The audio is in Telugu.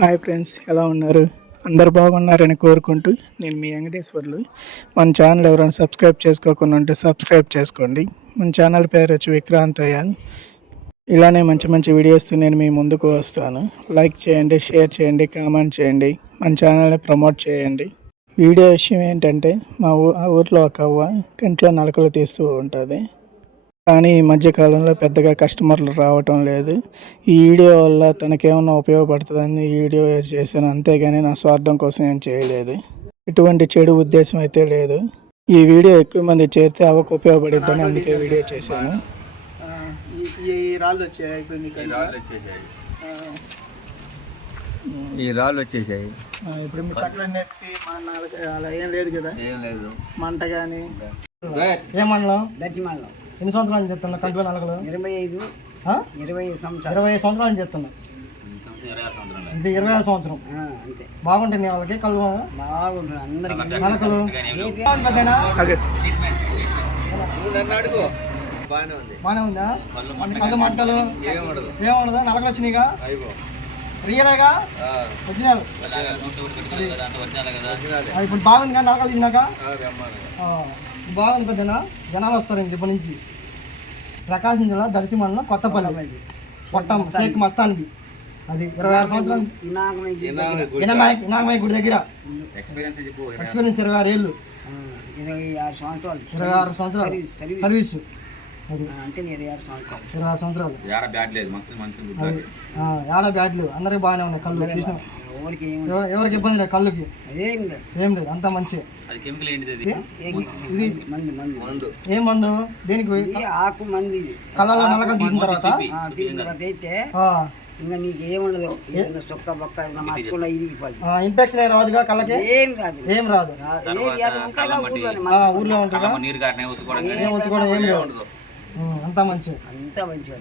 హాయ్ ఫ్రెండ్స్ ఎలా ఉన్నారు? అందరు బాగున్నారని కోరుకుంటూ నేను మీ వెంకటేశ్వర్లు. మన ఛానల్ ఎవరైనా సబ్స్క్రైబ్ చేసుకోకుండా ఉంటే సబ్స్క్రైబ్ చేసుకోండి. మన ఛానల్ పేరు వచ్చి విక్రాంత్ అయ్యాన్. ఇలానే మంచి మంచి వీడియోస్తో నేను మీ ముందుకు వస్తాను. లైక్ చేయండి షేర్ చేయండి కామెంట్ చేయండి. మన ఛానల్ని ప్రమోట్ చేయండి. వీడియో విషయం ఏంటంటే మా ఊ ఆ ఊర్లో ఒక అవ్వ కంట్లో నలకలు తీస్తూ ఉంటుంది. కానీ ఈ మధ్యకాలంలో పెద్దగా కస్టమర్లు రావటం లేదు. ఈ వీడియో వల్ల తనకేమన్నా ఉపయోగపడుతుందని ఈ వీడియో చేశాను. అంతేగాని నా స్వార్థం కోసం ఏం చేయలేదు. ఎటువంటి చెడు ఉద్దేశం అయితే లేదు. ఈ వీడియో ఎక్కువ మంది చేరితే అవకు ఉపయోగపడిద్దని అందుకే వీడియో చేశాను. ఈ రాళ్ళు వచ్చాయి? ఈ రాళ్ళు వచ్చేసాయి. ఈ రాళ్ళు వచ్చేసాయి. ఇప్పుడు మీ పట్ల నెత్తి మా నాలుగు అలా ఏం లేదు కదా? ఏం లేదు. మంట కానీ ఏ? మండలం దర్శమాలలో ఎన్ని సంవత్సరాలు చెప్తున్నా కంట్లో నలగలు ఇరవై ఐదు? ఇరవై ఐదు సంవత్సరాలు. ఇరవై ఐదు సంవత్సరాలు చెప్తున్నా ఇది ఇరవై ఐదు సంవత్సరం. అంతే. బాగుంటుంది వాళ్ళకి? కలువ బాగుంటుంది అందరికి. నలకలు బాగానే ఉంది. కళ్ళు మంటలు? ఏమడదు నలకలు వచ్చినాయిగా రియలేగా వచ్చినారు అది ఇప్పుడు బాగుంది కానీ నలకలు తీసినాక? ఆ, బాగుంది పెద్దనా? జనాలు వస్తారు ఇంక ఇప్పటి నుంచి. ప్రకాశం జిల్లా దర్శి మండలం కొత్తపల్లి. కొట్టం షేక్ మస్తాన్కి. అది ఇరవై ఆరు సంవత్సరాలు. ఇనమాయి ఇనామాయి గుడి దగ్గర. ఎక్స్పీరియన్స్ చెప్పు ఎక్స్పీరియన్స్ ఇరవై ఆరు ఏళ్ళు. ఇరవై ఆరు సంవత్సరాలు. ఇరవై ఆరు సంవత్సరాలు. సర్వీస్ అంటే ఇరవై ఆరు సంవత్సరాలు. ఇరవై ఆరు సంవత్సరాలు. బ్యాట్ లేదు అందరికి బాగానే ఉన్నాయి కళ్ళు చూసిన ఎవరికి ఇబ్బంది లేదు కళ్ళుకి. ఏం లేదు. అంతా మంచి. ఇది ఏం మందు? దేనికి ఆకు మంది. కళ్ళలో నలకలు తీసిన తర్వాత? ఆ, దీని తర్వాత అయితే ఇంకా నీకు ఏముండదు సొక్క బొక్క మర్చుకున్న ఇరిగిపోదు ఆ, ఇన్ఫెక్షన్ ఏ రాదుగా కళ్ళకి? ఏం రాదు. ఏం రాదు. రాదు. ఊర్లో ఉంటుందా? ఏం వచ్చుకోవడం ఏం లేదు. అంతా మంచి. అంతా మంచిగా.